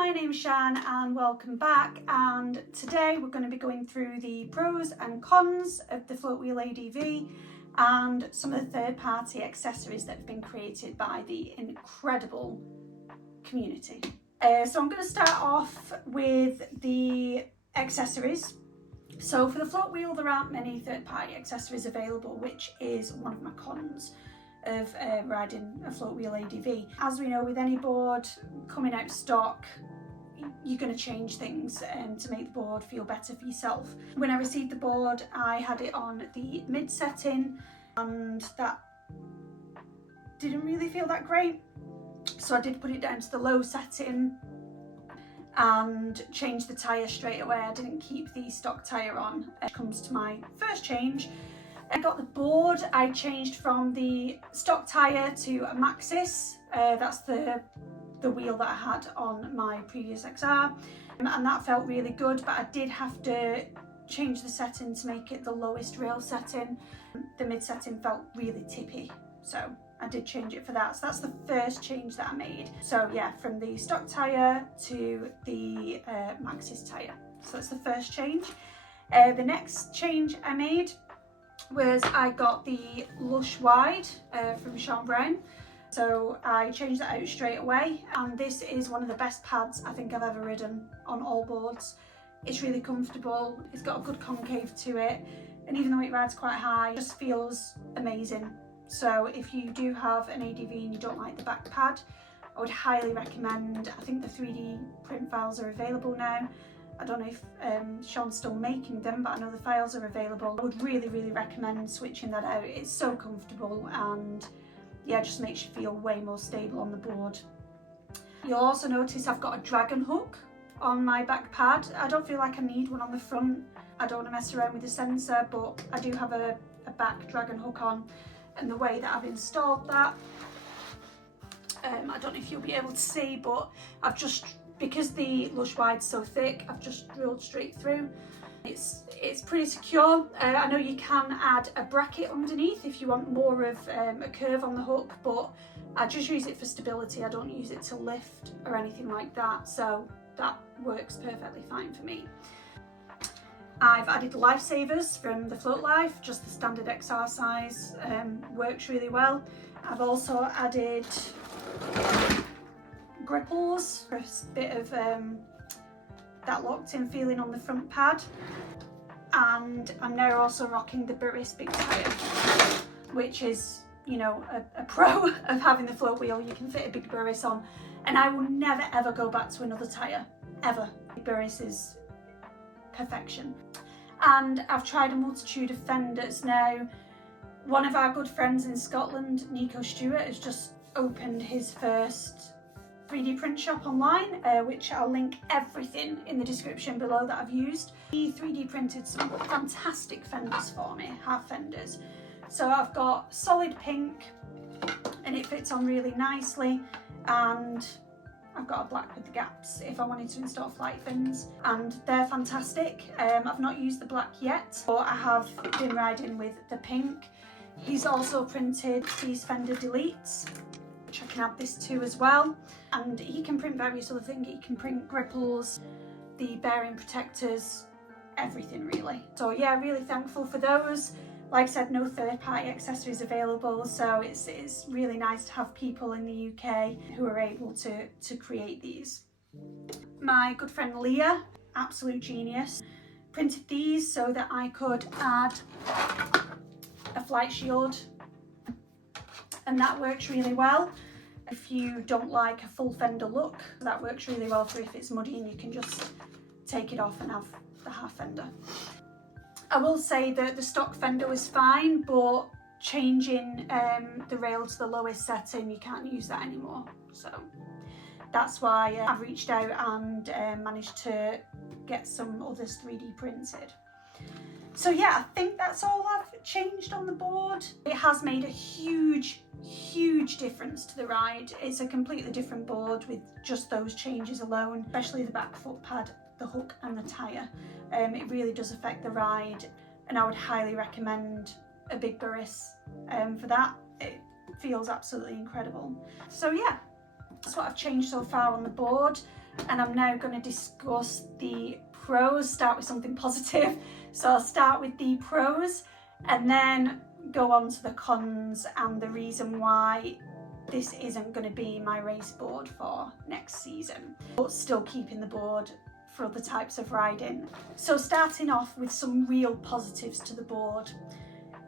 my name's Shan and welcome back, and today we're going to be going through the pros and cons of the Floatwheel ADV and some of the third-party accessories that have been created by the incredible community. So I'm going to start off with the accessories. So for the Floatwheel there aren't many third-party accessories available, which is one of my cons of riding a Floatwheel ADV. As we know, with any board coming out stock, you're going to change things to make the board feel better for yourself. When I received the board, I had it on the mid setting and that didn't really feel that great, so I did put it down to the low setting and changed the tyre straight away. I didn't keep the stock tyre on. It comes to my first change. I got the board, I changed from the stock tyre to a Maxxis. That's the wheel that I had on my previous XR, and that felt really good, but I did have to change the setting to make it the lowest rail setting. The mid setting felt really tippy, so I did change it for that. So that's the first change that I made. So yeah, from the stock tyre to the Maxxis tyre. So that's the first change. The next change I made was I got the Lush Wide from Sean Brown. So I changed that out straight away, and this is one of the best pads I think I've ever ridden on all boards. It's really comfortable, it's got a good concave to it, and even though it rides quite high, it just feels amazing. So if you do have an ADV and you don't like the back pad, I would highly recommend. I think the 3D print files are available now. I don't know if Sean's still making them, but I know the files are available. I would really recommend switching that out. It's so comfortable and yeah, just makes you feel way more stable on the board. You'll also notice I've got a dragon hook on my back pad. I don't feel like I need one on the front. I don't want to mess around with the sensor, but I do have a back dragon hook on, and the way that I've installed that, I don't know if you'll be able to see, but I've just, because the Lush Wide's so thick, I've just drilled straight through. It's pretty secure. I know you can add a bracket underneath if you want more of a curve on the hook, but I just use it for stability. I don't use it to lift or anything like that, so that works perfectly fine for me. I've added Lifesavers from the Float Life, just the standard XR size, works really well. I've also added gripples for a bit of that locked in feeling on the front pad, and I'm now also rocking the Burris big tyre, which is, you know, a pro of having the Floatwheel. You can fit a big Burris on, and I will never ever go back to another tyre, ever. Burris is perfection. And I've tried a multitude of fenders. Now, one of our good friends in Scotland, Nico Stewart, has just opened his first 3D print shop online, which I'll link everything in the description below that I've used. He 3D printed some fantastic fenders for me, half fenders. So I've got solid pink and it fits on really nicely, and I've got a black with the gaps if I wanted to install flight fins, and they're fantastic. I've not used the black yet, but I have been riding with the pink. He's also printed these fender deletes, which I can add this to as well, and he can print various other things. He can print gripples, the bearing protectors, everything really. So yeah, really thankful for those. Like I said, no third-party accessories available, so it's really nice to have people in the UK who are able to create these. My good friend Leah, absolute genius, printed these so that I could add a flight shield, and that works really well. If you don't like a full fender look, that works really well for if it's muddy and you can just take it off and have the half fender. I will say that the stock fender was fine, but changing the rail to the lowest setting, you can't use that anymore. So that's why I've reached out and managed to get some others 3D printed. So yeah, I think that's all I've changed on the board. It has made a huge difference to the ride. It's a completely different board with just those changes alone, especially the back foot pad, the hook and the tyre. It really does affect the ride, and I would highly recommend a big Burris for that. It feels absolutely incredible. So yeah, that's what I've changed so far on the board. and I'm now going to discuss the pros. Start with something positive. So I'll start with the pros and then go on to the cons and the reason why this isn't going to be my race board for next season, but still keeping the board for other types of riding. So starting off with some real positives to the board.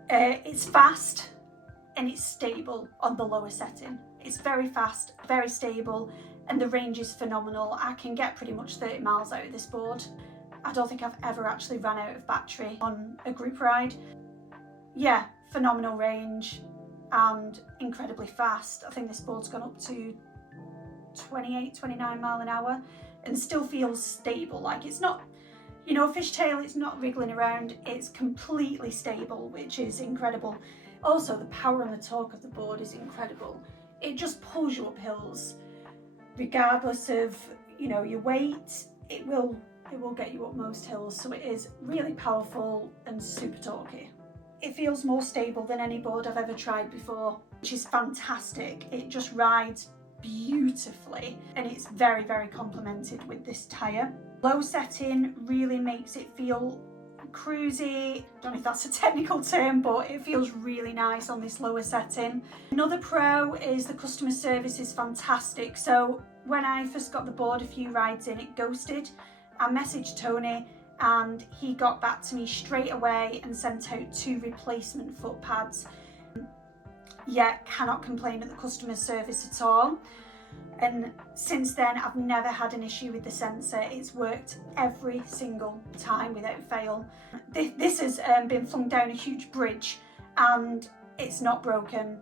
It's fast and it's stable on the lower setting. It's very fast, very stable, and the range is phenomenal. I can get pretty much 30 miles out of this board. I don't think I've ever actually ran out of battery on a group ride. Yeah, phenomenal range and incredibly fast. I think this board's gone up to 28, 29 mile an hour and still feels stable. Like it's not, you know, a fishtail, it's not wriggling around, it's completely stable, which is incredible. Also, the power and the torque of the board is incredible. It just pulls you up hills, regardless of, you know, your weight. It will get you up most hills, so it is really powerful and super torquey. It feels more stable than any board I've ever tried before, which is fantastic. It just rides beautifully and it's very, very complemented with this tyre. Low setting really makes it feel cruisy. Don't know if that's a technical term, but it feels really nice on this lower setting. Another pro is the customer service is fantastic. So when I first got the board a few rides in, it ghosted. I messaged Tony and he got back to me straight away and sent out 2 replacement foot pads. Yeah, cannot complain at the customer service at all. And since then, I've never had an issue with the sensor. It's worked every single time without fail. This has been flung down a huge bridge and it's not broken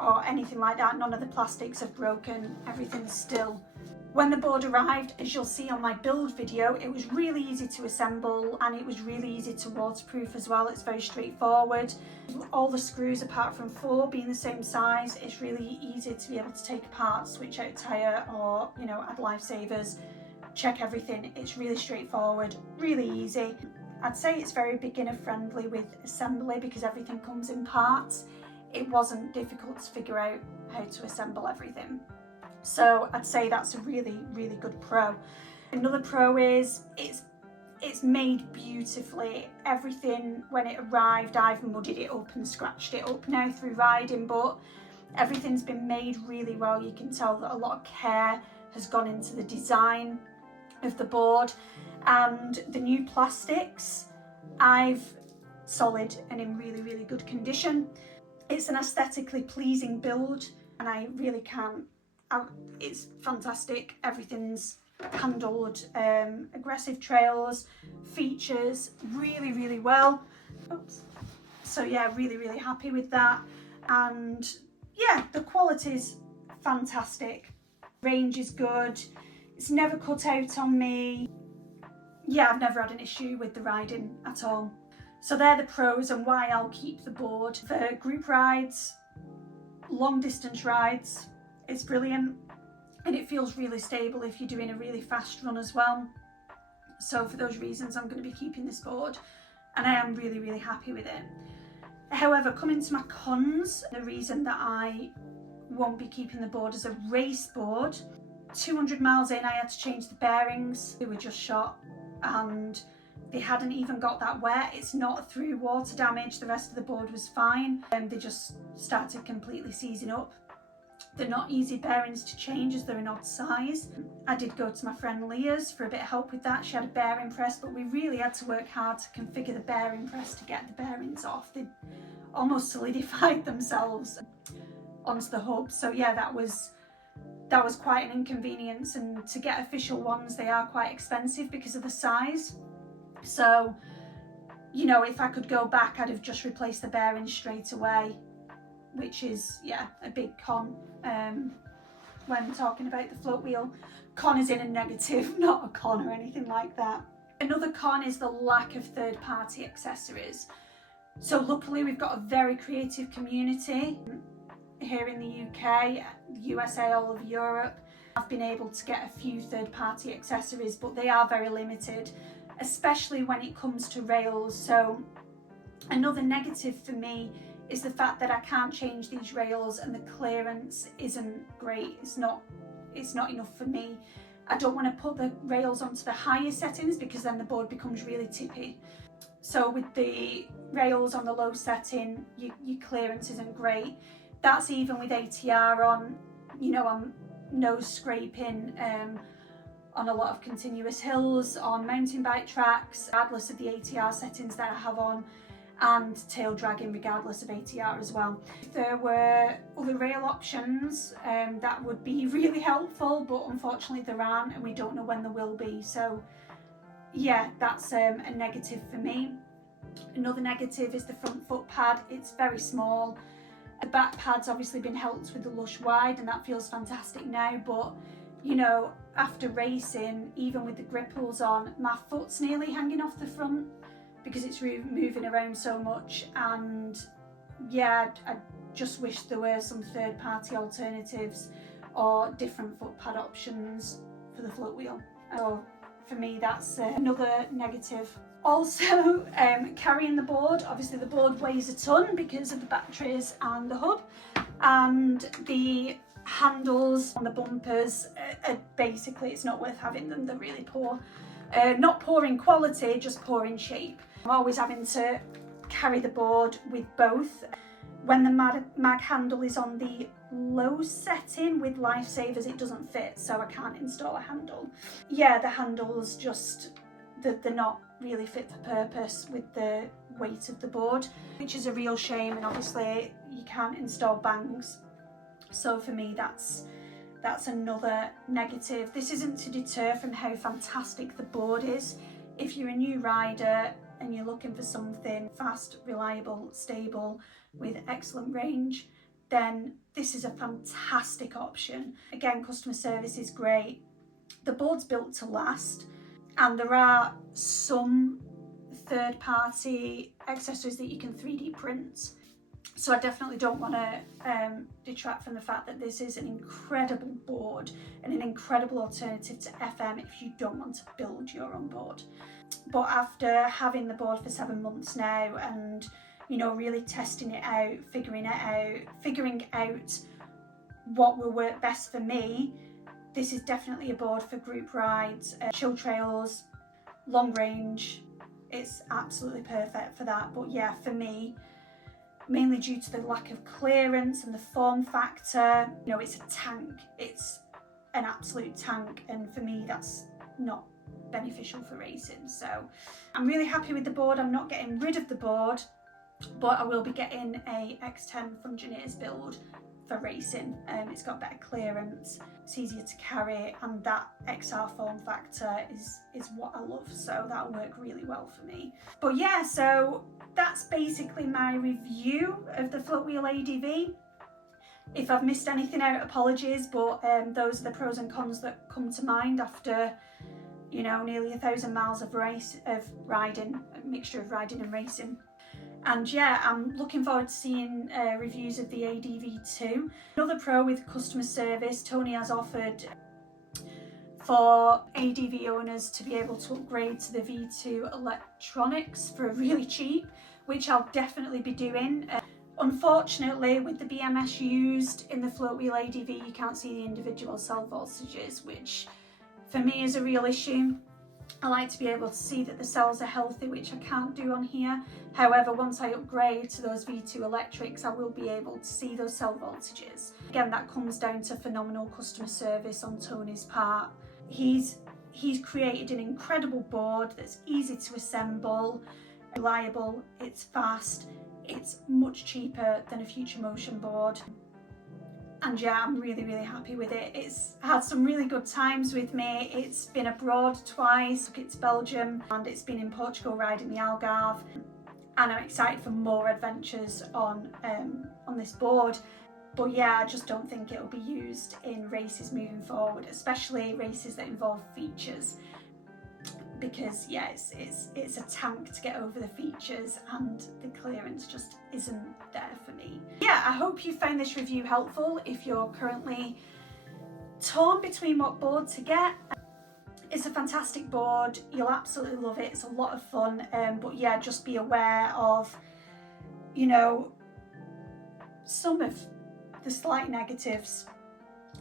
or anything like that. None of the plastics have broken. Everything's still. When the board arrived, as you'll see on my build video, it was really easy to assemble and it was really easy to waterproof as well. It's very straightforward. All the screws apart from 4 being the same size, it's really easy to be able to take apart, switch out tyre or, you know, add lifesavers, check everything. It's really straightforward, really easy. I'd say it's very beginner friendly with assembly because everything comes in parts. It wasn't difficult to figure out how to assemble everything. So I'd say that's a really, really good pro. Another pro is it's made beautifully. Everything, when it arrived, I've muddied it up and scratched it up now through riding, but everything's been made really well. You can tell that a lot of care has gone into the design of the board, and the new plastics, I've solid and in really, really good condition. It's an aesthetically pleasing build and I really can't. It's fantastic. Everything's handled aggressive trails, features really, really well. Oops. So yeah, really, really happy with that. And yeah, the quality's fantastic. Range is good. It's never cut out on me. Yeah, I've never had an issue with the riding at all. So they're the pros and why I'll keep the board. For group rides, long distance rides, it's brilliant and it feels really stable if you're doing a really fast run as well. So for those reasons, I'm going to be keeping this board and I am really, really happy with it. However, coming to my cons, the reason that I won't be keeping the board as a race board, 200 miles in, I had to change the bearings. They were just shot and they hadn't even got that wet. It's not through water damage. The rest of the board was fine and they just started completely seizing up. They're not easy bearings to change as they're an odd size. I did go to my friend Leah's for a bit of help with that. She had a bearing press, but we really had to work hard to configure the bearing press to get the bearings off. They almost solidified themselves onto the hub. So yeah, that was quite an inconvenience, and to get official ones, they are quite expensive because of the size. So, you know, if I could go back, I'd have just replaced the bearings straight away, which is, yeah, a big con when talking about the Floatwheel. Con is in a negative, not a con or anything like that. Another con is the lack of third-party accessories. So luckily we've got a very creative community here in the UK, USA, all of Europe. I've been able to get a few third-party accessories, but they are very limited, especially when it comes to rails. So another negative for me is the fact that I can't change these rails and the clearance isn't great. It's not enough for me. I don't want to put the rails onto the higher settings because then the board becomes really tippy. So with the rails on the low setting, your clearance isn't great. That's even with ATR on, you know, on nose scraping, on a lot of continuous hills, on mountain bike tracks, regardless of the ATR settings that I have on, and tail dragging regardless of ATR as well. If there were other rail options, that would be really helpful, but unfortunately there aren't, and we don't know when there will be. So yeah, that's a negative for me. Another negative is the front foot pad. It's very small. The back pad's obviously been helped with the Lush Wide, and that feels fantastic now, but you know, after racing, even with the gripples on, my foot's nearly hanging off the front because it's moving around so much. And yeah, I just wish there were some third-party alternatives or different foot pad options for the Floatwheel. So for me, that's another negative. Also, carrying the board. Obviously the board weighs a ton because of the batteries and the hub, and the handles on the bumpers are basically, it's not worth having them. They're really poor. Not poor in quality, just poor in shape. I'm always having to carry the board with both. When the mag handle is on the low setting with Lifesavers, it doesn't fit, so I can't install a handle. Yeah, the handles just, they're not really fit for purpose with the weight of the board, which is a real shame, and obviously you can't install bangs. So for me, that's another negative. This isn't to deter from how fantastic the board is. If you're a new rider and you're looking for something fast, reliable, stable, with excellent range, then this is a fantastic option. Again, customer service is great. The board's built to last, and there are some third-party accessories that you can 3D print. So I definitely don't want to detract from the fact that this is an incredible board and an incredible alternative to FM if you don't want to build your own board. But after having the board for 7 months now, and you know, really testing it out, figuring out what will work best for me, this is definitely a board for group rides, chill trails, long range. It's absolutely perfect for that. But yeah, for me, mainly due to the lack of clearance and the form factor, you know, it's a tank. It's an absolute tank, and for me, that's not beneficial for racing. So I'm really happy with the board. I'm not getting rid of the board, but I will be getting a X10 Fungineers build for racing. It's got better clearance, it's easier to carry, and that XR form factor is what I love, so that'll work really well for me. But yeah, so that's basically my review of the Floatwheel ADV. If I've missed anything out, apologies, but those are the pros and cons that come to mind after, you know, nearly 1,000 miles of riding, a mixture of riding and racing. And yeah, I'm looking forward to seeing reviews of the ADV too. Another pro with customer service, Tony has offered for ADV owners to be able to upgrade to the V2 electronics for really cheap, which I'll definitely be doing. Unfortunately, with the BMS used in the Floatwheel ADV, you can't see the individual cell voltages, which for me is a real issue. I like to be able to see that the cells are healthy, which I can't do on here. However, once I upgrade to those V2 electrics, I will be able to see those cell voltages. Again, that comes down to phenomenal customer service on Tony's part. He's created an incredible board that's easy to assemble, reliable, it's fast, it's much cheaper than a Future Motion board. And yeah, I'm really, really happy with it. It's had some really good times with me. It's been abroad twice, took it to Belgium, and it's been in Portugal riding the Algarve. And I'm excited for more adventures on this board. But yeah, I just don't think it'll be used in races moving forward, especially races that involve features. Because yeah, it's a tank to get over the features, and the clearance just isn't there for me. Yeah, I hope you found this review helpful if you're currently torn between what board to get. It's a fantastic board, you'll absolutely love it, it's a lot of fun, but yeah, just be aware of, you know, some of the slight negatives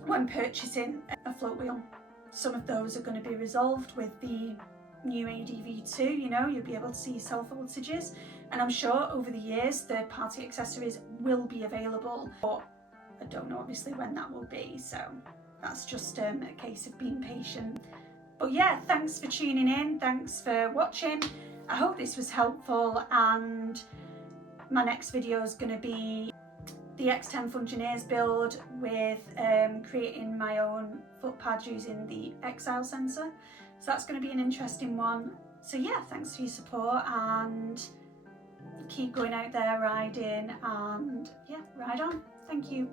when purchasing a Floatwheel. some of those are going to be resolved with the new ADV2, you know, you'll be able to see cell voltages, and I'm sure over the years third-party accessories will be available, but I don't know obviously when that will be, so that's just a case of being patient. But yeah, thanks for tuning in, thanks for watching. I hope this was helpful, and my next video is going to be the X10 Fungineers build with creating my own foot pads using the Exile sensor. So that's going to be an interesting one. So yeah, thanks for your support, and keep going out there riding, and yeah, ride on. Thank you.